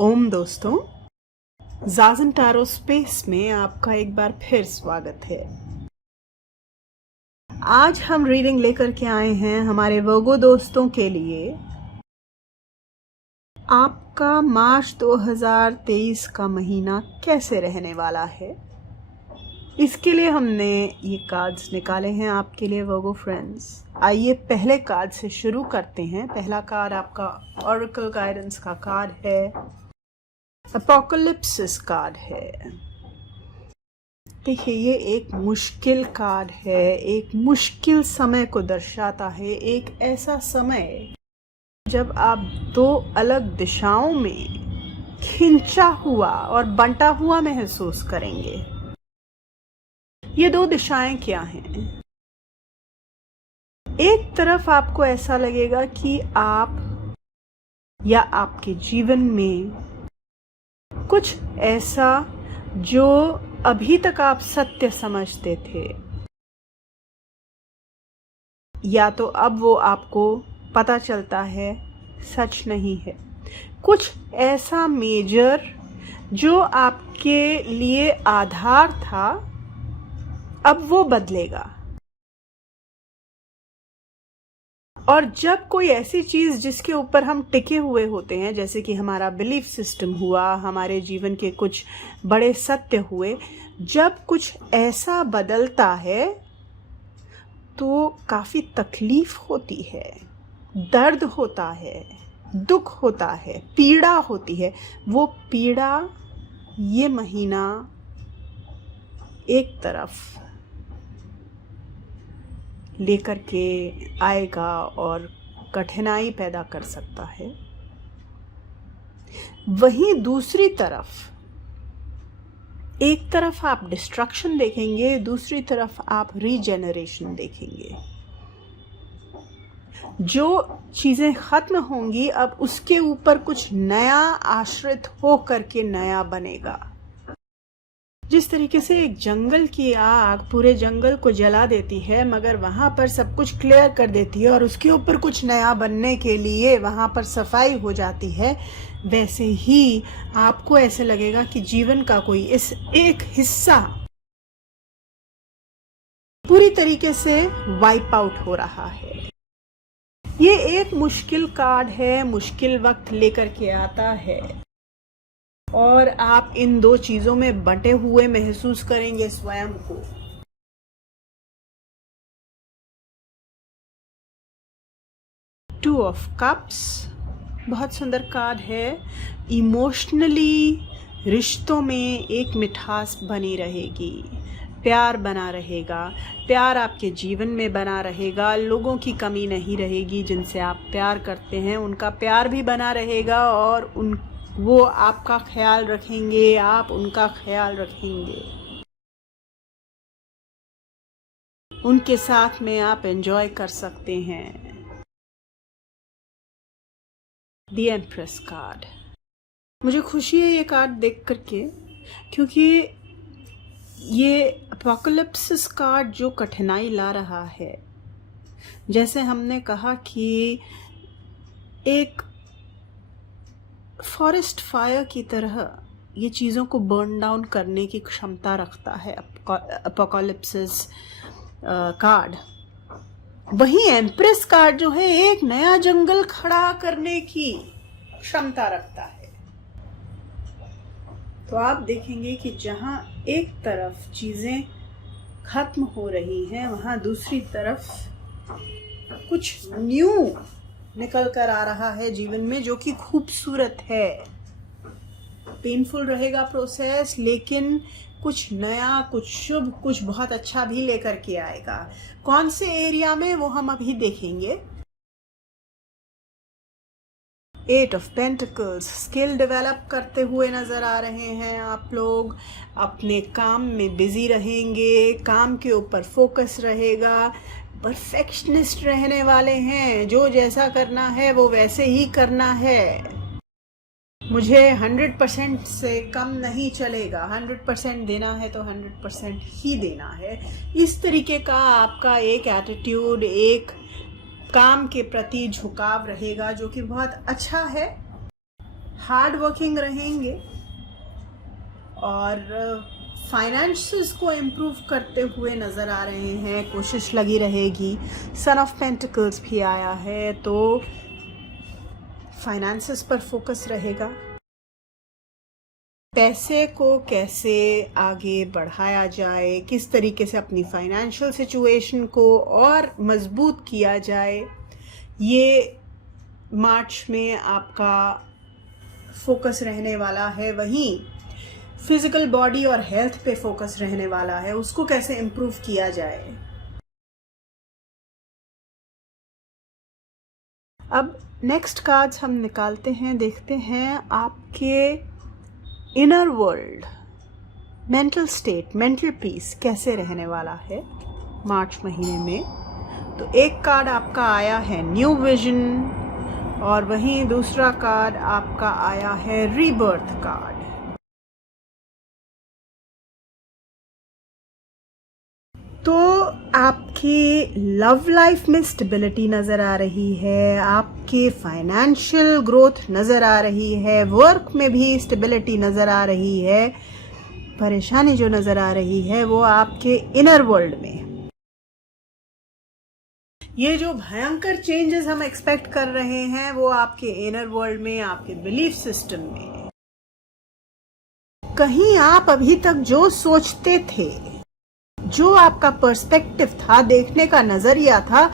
ओम दोस्तों, जाज़न tarot space में आपका एक बार फिर स्वागत है। आज हम रीडिंग लेकर के आए हैं हमारे वर्गो दोस्तों के लिए। आपका मार्च 2023 का महीना कैसे रहने वाला है, इसके लिए हमने ये कार्ड्स निकाले हैं आपके लिए वर्गो फ्रेंड्स। आइए पहले कार्ड से शुरू करते हैं। पहला कार्ड आपका ऑरेकल गाइडेंस का कार्ड है, अपोकलिप्सिस कार्ड है। देखिए, ये एक मुश्किल कार्ड है, एक मुश्किल समय को दर्शाता है। एक ऐसा समय जब आप दो अलग दिशाओं में खिंचा हुआ और बंटा हुआ महसूस करेंगे। ये दो दिशाएं क्या हैं? एक तरफ आपको ऐसा लगेगा कि आप या आपके जीवन में कुछ ऐसा जो अभी तक आप सत्य समझते थे, या तो अब वो आपको पता चलता है सच नहीं है। कुछ ऐसा मेजर जो आपके लिए आधार था, अब वो बदलेगा। और जब कोई ऐसी चीज़ जिसके ऊपर हम टिके हुए होते हैं, जैसे कि हमारा बिलीफ सिस्टम हुआ, हमारे जीवन के कुछ बड़े सत्य हुए, जब कुछ ऐसा बदलता है तो काफ़ी तकलीफ होती है, दर्द होता है, दुख होता है, पीड़ा होती है। वो पीड़ा ये महीना एक तरफ लेकर के आएगा और कठिनाई पैदा कर सकता है। वहीं दूसरी तरफ, एक तरफ आप डिस्ट्रक्शन देखेंगे, दूसरी तरफ आप रीजेनरेशन देखेंगे। जो चीज़ें खत्म होंगी, अब उसके ऊपर कुछ नया आश्रित हो करके नया बनेगा। जिस तरीके से एक जंगल की आग पूरे जंगल को जला देती है, मगर वहां पर सब कुछ क्लियर कर देती है और उसके ऊपर कुछ नया बनने के लिए वहां पर सफाई हो जाती है, वैसे ही आपको ऐसे लगेगा कि जीवन का कोई इस एक हिस्सा पूरी तरीके से वाइप आउट हो रहा है। ये एक मुश्किल कार्ड है, मुश्किल वक्त लेकर के आता है और आप इन दो चीजों में बंटे हुए महसूस करेंगे स्वयं को। टू ऑफ कप्स बहुत सुंदर कार्ड है। इमोशनली रिश्तों में एक मिठास बनी रहेगी, प्यार बना रहेगा, प्यार आपके जीवन में बना रहेगा। लोगों की कमी नहीं रहेगी जिनसे आप प्यार करते हैं, उनका प्यार भी बना रहेगा और वो आपका ख्याल रखेंगे, आप उनका ख्याल रखेंगे। उनके साथ में आप एंजॉय कर सकते हैं। द एम्प्रेस कार्ड, मुझे खुशी है ये कार्ड देख करके, क्योंकि ये अपोकलिप्सिस कार्ड जो कठिनाई ला रहा है, जैसे हमने कहा कि एक फॉरेस्ट फायर की तरह ये चीज़ों को बर्न डाउन करने की क्षमता रखता है अपोकलिप्सिस कार्ड। वही एम्प्रेस कार्ड जो है एक नया जंगल खड़ा करने की क्षमता रखता है। तो आप देखेंगे कि जहां एक तरफ चीजें खत्म हो रही हैं, वहां दूसरी तरफ कुछ न्यू निकल कर आ रहा है जीवन में, जो कि खूबसूरत है। पेनफुल रहेगा प्रोसेस, लेकिन कुछ नया, कुछ शुभ, कुछ बहुत अच्छा भी लेकर के आएगा। कौन से एरिया में, वो हम अभी देखेंगे। Eight of pentacles, skill develop करते हुए नजर आ रहे हैं। आप लोग अपने काम में बिजी रहेंगे, काम के ऊपर फोकस रहेगा, परफेक्शनिस्ट रहने वाले हैं। जो जैसा करना है वो वैसे ही करना है, मुझे 100% से कम नहीं चलेगा, 100% देना है तो 100% ही देना है। इस तरीके का आपका एक एटीट्यूड, एक काम के प्रति झुकाव रहेगा, जो कि बहुत अच्छा है। हार्ड वर्किंग रहेंगे और फाइनेंसेस को इम्प्रूव करते हुए नज़र आ रहे हैं, कोशिश लगी रहेगी। सन ऑफ पेंटिकल्स भी आया है, तो फाइनेंसेस पर फोकस रहेगा। पैसे को कैसे आगे बढ़ाया जाए, किस तरीके से अपनी फाइनेंशियल सिचुएशन को और मजबूत किया जाए, ये मार्च में आपका फोकस रहने वाला है। वहीं फिजिकल बॉडी और हेल्थ पे फोकस रहने वाला है, उसको कैसे इम्प्रूव किया जाए। अब नेक्स्ट कार्ड्स हम निकालते हैं, देखते हैं आपके inner world, mental state, mental peace कैसे रहने वाला है मार्च महीने में। तो एक कार्ड आपका आया है न्यू विजन और वहीं दूसरा कार्ड आपका आया है रीबर्थ कार्ड। तो आपकी लव लाइफ में स्टेबिलिटी नज़र आ रही है, आपके फाइनेंशियल ग्रोथ नज़र आ रही है, वर्क में भी स्टेबिलिटी नज़र आ रही है। परेशानी जो नज़र आ रही है वो आपके इनर वर्ल्ड में। ये जो भयंकर चेंजेस हम एक्सपेक्ट कर रहे हैं वो आपके इनर वर्ल्ड में, आपके बिलीफ सिस्टम में। कहीं आप अभी तक जो सोचते थे, जो आपका पर्सपेक्टिव था, देखने का नजरिया था,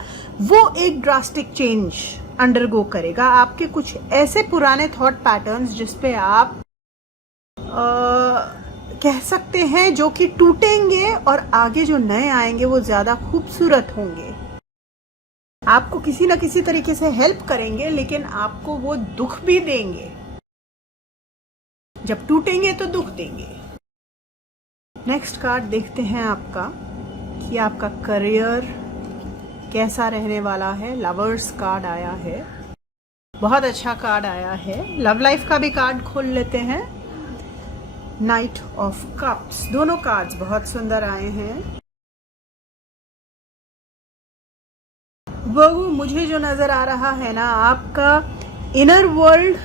वो एक ड्रास्टिक चेंज अंडरगो करेगा। आपके कुछ ऐसे पुराने थॉट पैटर्न्स जिस पे आप कह सकते हैं जो कि टूटेंगे और आगे जो नए आएंगे वो ज्यादा खूबसूरत होंगे। आपको किसी न किसी तरीके से हेल्प करेंगे, लेकिन आपको वो दुख भी देंगे। जब टूटेंगे तो दुख देंगे। नेक्स्ट कार्ड देखते हैं आपका कि आपका करियर कैसा रहने वाला है। लवर्स कार्ड आया है, बहुत अच्छा कार्ड आया है। लव लाइफ का भी कार्ड खोल लेते हैं। नाइट ऑफ कप्स, दोनों कार्ड्स बहुत सुंदर आए हैं। वो मुझे जो नजर आ रहा है ना, आपका इनर वर्ल्ड,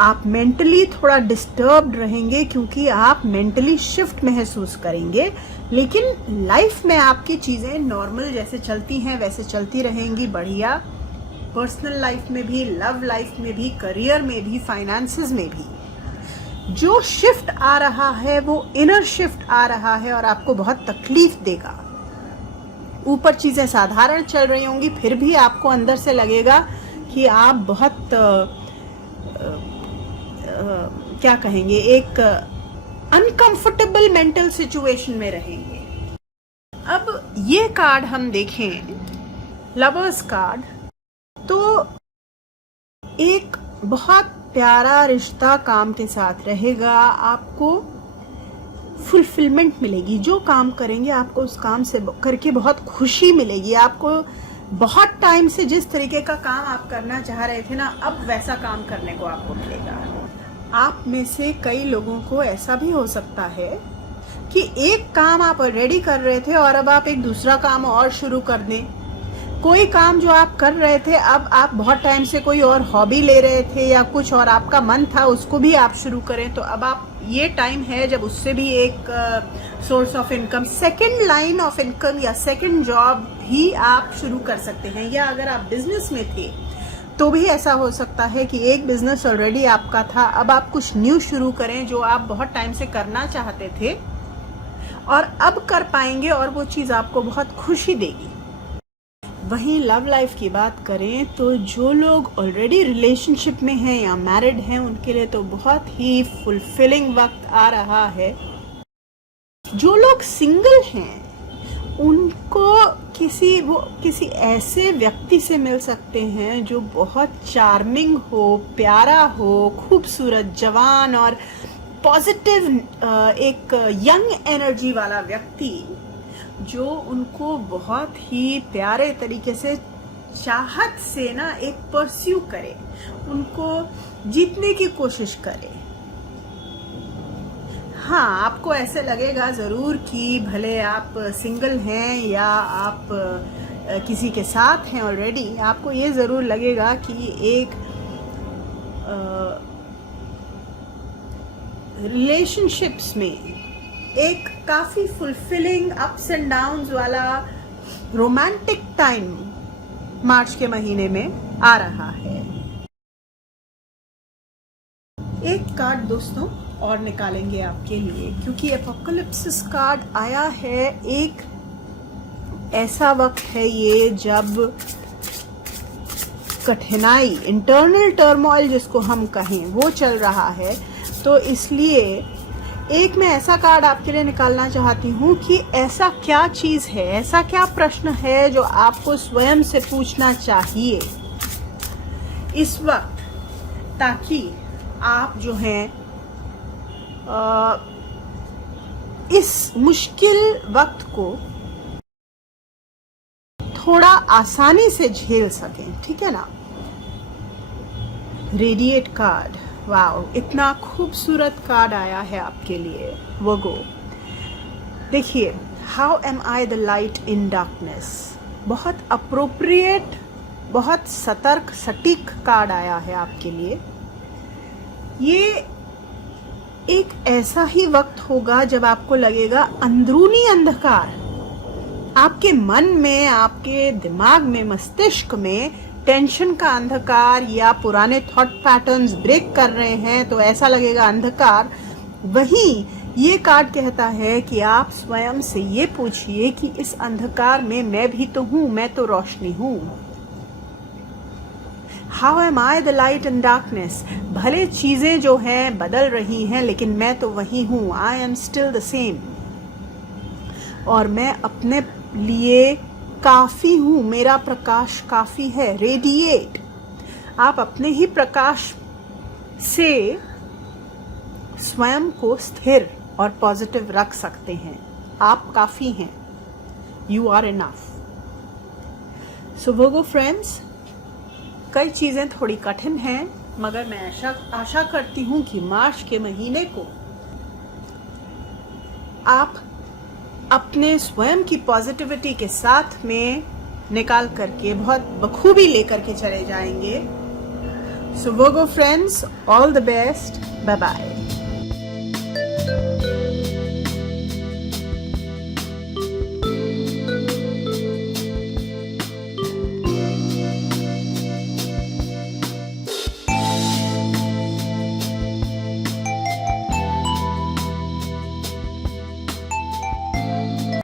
आप मेंटली थोड़ा डिस्टर्ब्ड रहेंगे क्योंकि आप मेंटली शिफ्ट महसूस करेंगे, लेकिन लाइफ में आपकी चीजें नॉर्मल जैसे चलती हैं वैसे चलती रहेंगी, बढ़िया। पर्सनल लाइफ में भी, लव लाइफ में भी, करियर में भी, फाइनेंसेस में भी जो शिफ्ट आ रहा है वो इनर शिफ्ट आ रहा है और आपको बहुत तकलीफ देगा। ऊपर चीजें साधारण चल रही होंगी, फिर भी आपको अंदर से लगेगा कि आप बहुत क्या कहेंगे, एक अनकंफर्टेबल मेंटल सिचुएशन में रहेंगे। अब ये कार्ड हम देखें, लवर्स कार्ड, तो एक बहुत प्यारा रिश्ता काम के साथ रहेगा। आपको फुलफिलमेंट मिलेगी, जो काम करेंगे आपको उस काम से करके बहुत खुशी मिलेगी। आपको बहुत टाइम से जिस तरीके का काम आप करना चाह रहे थे ना, अब वैसा काम करने को आपको मिलेगा। आप में से कई लोगों को ऐसा भी हो सकता है कि एक काम आप ऑलरेडी कर रहे थे और अब आप एक दूसरा काम और शुरू कर दें। कोई काम जो आप कर रहे थे, अब आप बहुत टाइम से कोई और हॉबी ले रहे थे या कुछ और आपका मन था, उसको भी आप शुरू करें। तो अब आप, ये टाइम है जब उससे भी एक source of income, second line of income या सेकंड जॉब भी आप शुरू कर सकते हैं। या अगर आप बिजनेस में थे तो भी ऐसा हो सकता है कि एक बिजनेस ऑलरेडी आपका था, अब आप कुछ न्यू शुरू करें जो आप बहुत टाइम से करना चाहते थे और अब कर पाएंगे और वो चीज़ आपको बहुत खुशी देगी। वहीं लव लाइफ की बात करें तो जो लोग ऑलरेडी रिलेशनशिप में हैं या मैरिड हैं, उनके लिए तो बहुत ही फुलफिलिंग वक्त आ रहा है। जो लोग सिंगल हैं उनको किसी ऐसे व्यक्ति से मिल सकते हैं जो बहुत चार्मिंग हो, प्यारा हो, खूबसूरत, जवान और पॉजिटिव, एक यंग एनर्जी वाला व्यक्ति जो उनको बहुत ही प्यारे तरीके से चाहत से ना एक परस्यू करे, उनको जीतने की कोशिश करे। हाँ, आपको ऐसे लगेगा ज़रूर कि भले आप सिंगल हैं या आप किसी के साथ हैं ऑलरेडी, आपको ये ज़रूर लगेगा कि एक रिलेशनशिप्स में एक काफ़ी फुलफिलिंग अप्स एंड डाउन्स वाला रोमांटिक टाइम मार्च के महीने में आ रहा है। एक कार्ड दोस्तों और निकालेंगे आपके लिए, क्योंकि एपोकलिप्सिस कार्ड आया है। एक ऐसा वक्त है ये जब कठिनाई, इंटरनल टर्मोइल जिसको हम कहें, वो चल रहा है। तो इसलिए एक मैं ऐसा कार्ड आपके लिए निकालना चाहती हूँ कि ऐसा क्या चीज़ है, ऐसा क्या प्रश्न है जो आपको स्वयं से पूछना चाहिए इस वक्त, ताकि आप जो हैं इस मुश्किल वक्त को थोड़ा आसानी से झेल सकें। ठीक है ना। रेडिएट कार्ड, वाओ, इतना खूबसूरत कार्ड आया है आपके लिए वर्गो। देखिए, how am I the light in darkness, बहुत अप्रोप्रिएट, बहुत सतर्क, सटीक कार्ड आया है आपके लिए। ये एक ऐसा ही वक्त होगा जब आपको लगेगा अंदरूनी अंधकार, आपके मन में, आपके दिमाग में, मस्तिष्क में टेंशन का अंधकार या पुराने थॉट पैटर्न्स ब्रेक कर रहे हैं, तो ऐसा लगेगा अंधकार। वहीं ये कार्ड कहता है कि आप स्वयं से ये पूछिए कि इस अंधकार में मैं भी तो हूं, मैं तो रोशनी हूं। How am I the light in darkness? भले चीजें जो हैं बदल रही हैं, लेकिन मैं तो वही हूं। I am still the same। और मैं अपने लिए काफी हूं, मेरा प्रकाश काफी है। रेडिएट, आप अपने ही प्रकाश से स्वयं को स्थिर और पॉजिटिव रख सकते हैं। आप काफी हैं। You are enough. So Virgo friends, कई चीज़ें थोड़ी कठिन हैं, मगर मैं आशा करती हूँ कि मार्च के महीने को आप अपने स्वयं की पॉजिटिविटी के साथ में निकाल करके बहुत बखूबी लेकर के चले जाएंगे। So Virgo friends, all the best, bye bye.